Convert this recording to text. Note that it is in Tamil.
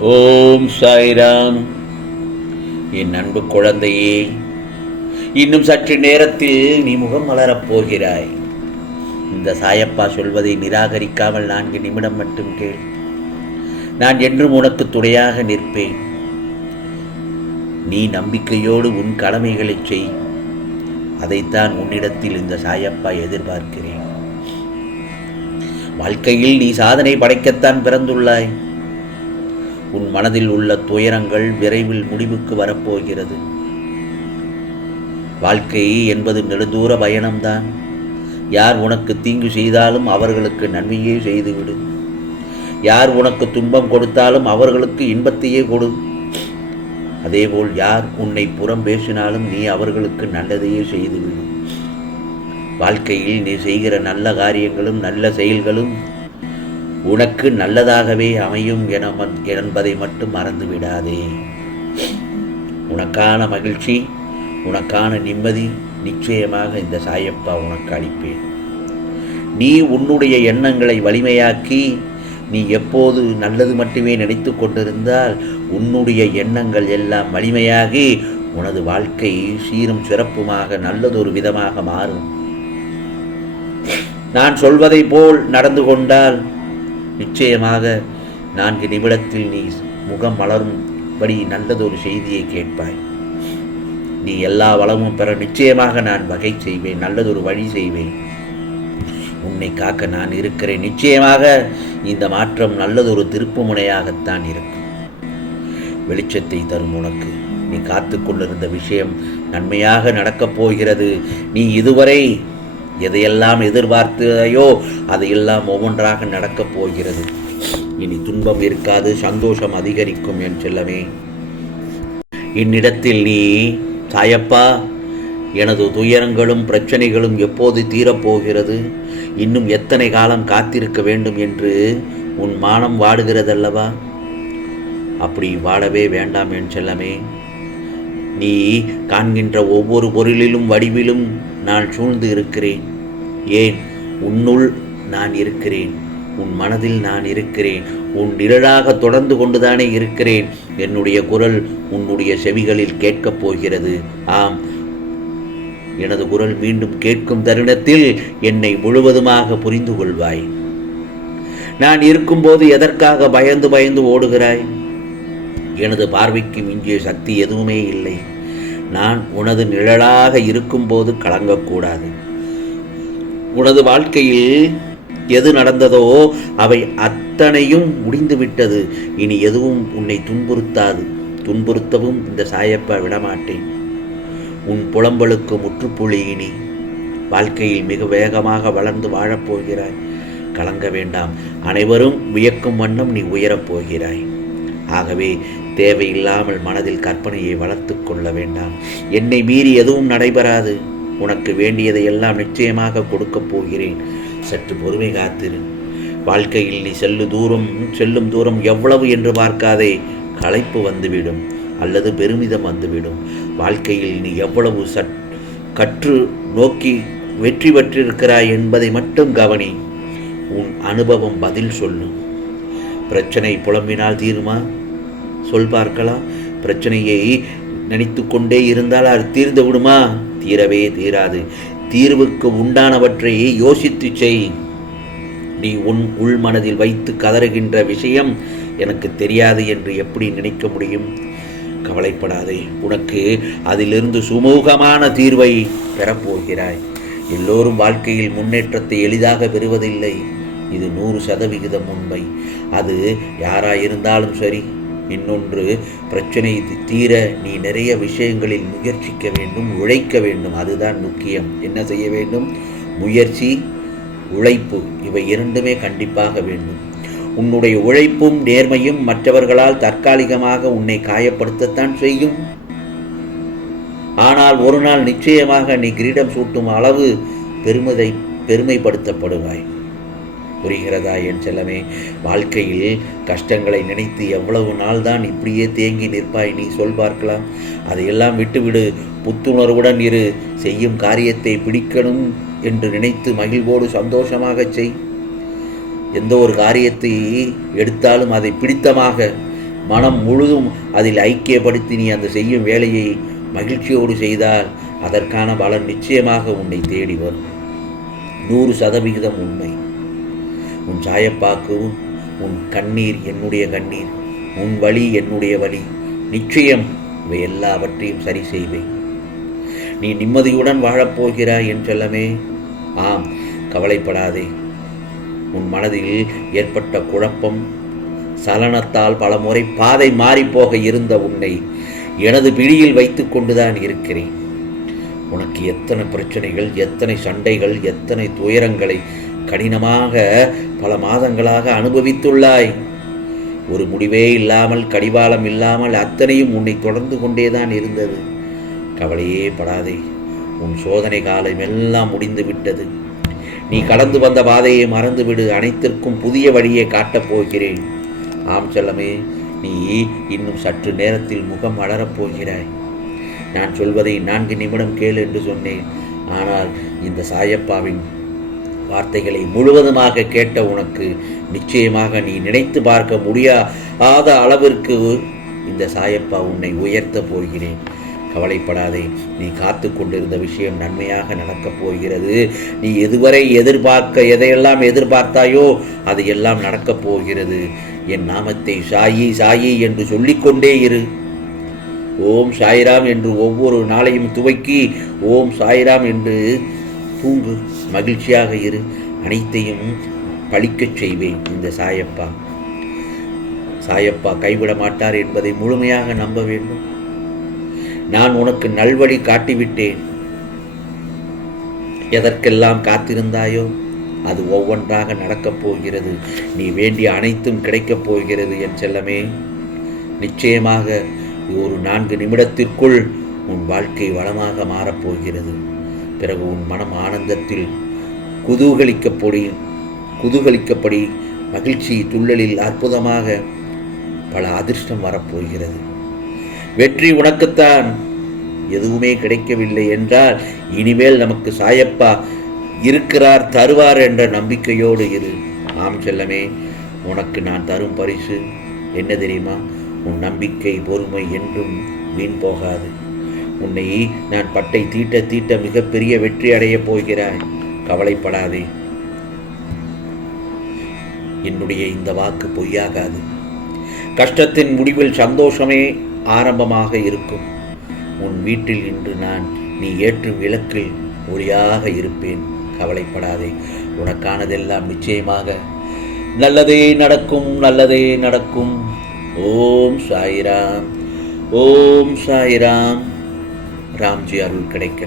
ஓம் சாய்ராம். என் அன்பு குழந்தையே இன்னும் சற்று நேரத்தில் நீ முகம் மலரப் போகிறாய். இந்த சாயப்பா சொல்வதை நிராகரிக்காமல் நான்கு நிமிடம் மட்டும் கேள். நான் என்றும் உனக்கு துணையாக நிற்பேன். நீ நம்பிக்கையோடு உன் கடமைகளைச் செய். அதைத்தான் உன்னிடத்தில் இந்த சாயப்பா எதிர்பார்க்கிறேன். வாழ்க்கையில் நீ சாதனை படைக்கத்தான் பிறந்துள்ளாய். உன் மனதில் உள்ள துயரங்கள் விரைவில் முடிவுக்கு வரப்போகிறது. வாழ்க்கை என்பது நெடுதூர பயணம்தான். யார் உனக்கு தீங்கு செய்தாலும் அவர்களுக்கு நன்மையே செய்துவிடு. யார் உனக்கு துன்பம் கொடுத்தாலும் அவர்களுக்கு இன்பத்தையே கொடு. அதேபோல் யார் உன்னை புறம் பேசினாலும் நீ அவர்களுக்கு நல்லதையே செய்துவிடு. வாழ்க்கையில் நீ செய்கிற நல்ல காரியங்களும் நல்ல செயல்களும் உனக்கு நல்லதாகவே அமையும் என ம- என்பதை மட்டும் மறந்து விடாதே உனக்கான மகிழ்ச்சி உனக்கான நிம்மதி நிச்சயமாக இந்த சாயப்பா உனக்கு அளிப்பேன். நீ உன்னுடைய எண்ணங்களை வலிமையாக்கி நீ எப்போது நல்லது மட்டுமே நினைத்து கொண்டிருந்தால் உன்னுடைய எண்ணங்கள் எல்லாம் வலிமையாகி உனது வாழ்க்கை சீரும் சிறப்புமாக நல்லதொரு விதமாக மாறும். நான் சொல்வதை போல் நடந்து கொண்டால் நிச்சயமாக நான்கு நிமிடத்தில் நீ முகம் மலரும்படி நல்லதொரு செய்தியை கேட்பாய். நீ எல்லா வளமும் பெற நிச்சயமாக நான் வகை செய்வேன் நல்லதொரு வழி செய்வேன். உன்னை காக்க நான் இருக்கிறேன். நிச்சயமாக இந்த மாற்றம் நல்லதொரு திருப்பு முனையாகத்தான் இருக்கும். வெளிச்சத்தை தரும் உனக்கு. நீ காத்து கொண்டிருந்த விஷயம் நன்மையாக நடக்கப் போகிறது. நீ இதுவரை எதையெல்லாம் எதிர்பார்த்தாயோ அதையெல்லாம் ஒவ்வொன்றாக நடக்கப் போகிறது. இனி துன்பம் இருக்காது சந்தோஷம் அதிகரிக்கும் என் செல்லமே. என்னிடத்தில் நீ தாயப்பா எனது துயரங்களும் பிரச்சனைகளும் எப்போது தீரப்போகிறது? இன்னும் எத்தனை காலம் காத்திருக்க வேண்டும் என்று உன் மானம் வாடுகிறதல்லவா? அப்படி வாடவே வேண்டாம் என் செல்லமே. நீ காண்கின்ற ஒவ்வொரு பொருளிலும் வடிவிலும் நான் சூழ்ந்து இருக்கிறேன். ஏன்? உன்னுள் நான் இருக்கிறேன். உன் மனதில் நான் இருக்கிறேன். உன் நிழலாக தொடர்ந்து கொண்டுதானே இருக்கிறேன். என்னுடைய குரல் உன்னுடைய செவிகளில் கேட்கப் போகிறது. ஆம். எனது குரல் மீண்டும் கேட்கும் தருணத்தில் என்னை முழுவதுமாக புரிந்து கொள்வாய். நான் இருக்கும்போது எதற்காக பயந்து பயந்து ஓடுகிறாய்? எனது பார்வைக்கு மிஞ்சிய சக்தி எதுவுமே இல்லை. நான் உனது நிழலாக இருக்கும்போது கலங்கக்கூடாது. உனது வாழ்க்கையில் எது நடந்ததோ அவை அத்தனையும் முடிந்துவிட்டது. இனி எதுவும் உன்னை துன்புறுத்தாது. துன்புறுத்தவும் இந்த சாயப்பா விடமாட்டேன். உன் புலம்பலுக்கு முற்றுப்புள்ளி இனி. வாழ்க்கையில் மிக வேகமாக வளர்ந்து வாழப்போகிறாய். கலங்க வேண்டாம். அனைவரும் வியக்கும் வண்ணம் நீ உயரப் போகிறாய் ஆகவே தேவையில்லாமல் மனதில் கற்பனையை வளர்த்து கொள்ள வேண்டாம். என்னை மீறி எதுவும் நடைபெறாது. உனக்கு வேண்டியதை எல்லாம் நிச்சயமாக கொடுக்கப் போகிறேன். சற்று பொறுமை காத்திரு. வாழ்க்கையில் நீ செல்லு தூரம் செல்லும் தூரம் எவ்வளவு என்று பார்க்காதே. களைப்பு வந்துவிடும் அல்லது பெருமிதம் வந்துவிடும். வாழ்க்கையில் நீ எவ்வளவு சட் கற்று நோக்கி வெற்றி பெற்றிருக்கிறாய் என்பதை மட்டும் கவனி. உன் அனுபவம் பதில் சொல்லும் பிரச்சனை புலம்பினால் தீருமா? சொல் பார்க்கலாம் பிரச்சனையை நினைத்து கொண்டே இருந்தால் அது தீர்ந்து விடுமா? தீரவே தீராது. தீர்வுக்கு உண்டானவற்றை யோசித்து செய். நீ உன் உள் மனதில் வைத்து கதறுகின்ற விஷயம் எனக்கு தெரியாது என்று எப்படி நினைக்க முடியும்? கவலைப்படாதே. உனக்கு அதிலிருந்து சுமூகமான தீர்வை பெறப்போகிறாய். எல்லோரும் வாழ்க்கையில் முன்னேற்றத்தை எளிதாக பெறுவதில்லை. இது நூறு சதவிகிதம் உண்மை. அது யாராயிருந்தாலும் சரி. இன்னொன்று பிரச்சனை தி- தீர நீ நிறைய விஷயங்களில் முயற்சிக்க வேண்டும் உழைக்க வேண்டும். அதுதான் முக்கியம். என்ன செய்ய வேண்டும்? முயற்சி உழைப்பு. இவை இரண்டுமே கண்டிப்பாக வேண்டும். உன்னுடைய உழைப்பும் நேர்மையும் மற்றவர்களால் தற்காலிகமாக உன்னை காயப்படுத்தத்தான் செய்யும். ஆனால் ஒரு நாள் நிச்சயமாக நீ கிரீடம் சூட்டும் அளவு பெருமதை பெருமைப்படுத்தப்படுவாய். புரிகிறதா என் செல்லமே? வாழ்க்கையில் கஷ்டங்களை நினைத்து எவ்வளவு நாள் தான் இப்படியே தேங்கி நிற்பாய் நீ சொல் பார்க்கலாம். அதையெல்லாம் விட்டுவிடு. புத்துணர்வுடன் இரு. செய்யும் காரியத்தை பிடிக்கணும் என்று நினைத்து மகிழ்வோடு சந்தோஷமாகச் செய். எந்த ஒரு காரியத்தை எடுத்தாலும் அதை பிடித்தமாக மனம் முழுதும் அதில் ஐக்கியப்படுத்தி நீ அந்த செய்யும் வேலையை மகிழ்ச்சியோடு செய்தால் அதற்கான பலன் நிச்சயமாக உன்னை தேடி வரும். நூறு சதவிகிதம் உண்மை. உன் சாயப்பாக்கு உன் கண்ணீர் என்னுடைய கண்ணீர் உன் வழி என்னுடைய வழி நிச்சயம் இவை எல்லாவற்றையும் சரி செய்வேன். நீ நிம்மதியுடன் வாழப்போகிறாய் என் செல்லமே. ஆம் கவலைப்படாதே. உன் மனதில் ஏற்பட்ட குழப்பம் சலனத்தால் பலமுறை பாதை மாறிப்போக இருந்த உன்னை எனது பிடியில் வைத்து கொண்டுதான் இருக்கிறேன். உனக்கு எத்தனை பிரச்சனைகள் எத்தனை சண்டைகள் எத்தனை துயரங்களை கடினமாக பல மாதங்களாக அனுபவித்துள்ளாய். ஒரு முடிவே இல்லாமல் கடிவாளம் இல்லாமல் அத்தனையும் உன்னை தொடர்ந்து கொண்டேதான் இருந்தது. கவலையே படாதே உன் சோதனை காலம் எல்லாம் முடிந்து விட்டது. நீ கடந்து வந்த பாதையை மறந்துவிடு அனைத்திற்கும் புதிய வழியை காட்டப் போகிறேன். ஆம் செல்லமே நீ இன்னும் சற்று நேரத்தில் முகம் வளரப் போகிறாய். நான் சொல்வதை நான்கு நிமிடம் கேள் என்று சொன்னேன். ஆனால் இந்த சாயப்பாவின் வார்த்தைகளை முழுவதுமாக கேட்ட உனக்கு நிச்சயமாக நீ நினைத்து பார்க்க முடியாத அளவிற்கு இந்த சாயப்பா உன்னை உயர்த்தப் போகிறேன். கவலைப்படாதே நீ காத்து கொண்டிருந்த விஷயம் நன்மையாக நடக்கப் போகிறது. நீ எதுவரை எதிர்பார்க்க எதையெல்லாம் எதிர்பார்த்தாயோ அதையெல்லாம் நடக்கப் போகிறது. என் நாமத்தை சாயி சாயி என்று சொல்லிக்கொண்டே இரு. ஓம் சாய்ராம் என்று ஒவ்வொரு நாளையும் துவக்கி ஓம் சாய்ராம் என்று தூங்கு. மகிழ்ச்சியாக இரு. அனைத்தையும் பழிக்கச் செய்வேன் இந்த சாயப்பா. சாயப்பா கைவிட மாட்டார் என்பதை முழுமையாக நம்ப வேண்டும். நான் உனக்கு நல்வழி காட்டிவிட்டேன். எதற்கெல்லாம் காத்திருந்தாயோ அது ஒவ்வொன்றாக நடக்கப் போகிறது. நீ வேண்டிய அனைத்தும் கிடைக்கப் போகிறது என் செல்லமே. நிச்சயமாக ஒரு நான்கு நிமிடத்திற்குள் உன் வாழ்க்கை வளமாக மாறப்போகிறது பிறகு உன் மனம் ஆனந்தத்தில் குதூகலிக்கப்படி குதூகலிக்கப்படி மகிழ்ச்சி துள்ளலில் அற்புதமாக பல அதிர்ஷ்டம் வரப்போகிறது. வெற்றி உனக்குத்தான். எதுவுமே கிடைக்கவில்லை என்றால் இனிமேல் நமக்கு சாயப்பா இருக்கிறார் தருவார் என்ற நம்பிக்கையோடு இரு. ஆம் செல்லமே உனக்கு நான் தரும் பரிசு. என்ன தெரியுமா? உன் நம்பிக்கை பொறுமை என்றும் வீண் போகாது. உன்னை நான் பட்டை தீட்ட தீட்ட மிகப்பெரிய வெற்றி அடையப் போகிறாய் கவலைப்படாதே. என்னுடைய இந்த வாக்கு பொய்யாகாது. கஷ்டத்தின் முடிவில் சந்தோஷமே ஆரம்பமாக இருக்கும். உன் வீட்டில் இன்று நான் நீ ஏற்றும் விளக்கில் ஒளியாக இருப்பேன். கவலைப்படாதே. உனக்கானதெல்லாம் நிச்சயமாக நல்லதே நடக்கும் நல்லதே நடக்கும். ஓம் சாய்ராம். ஓம் சாய்ராம். ராம்ஜி அருள் கிடைக்க.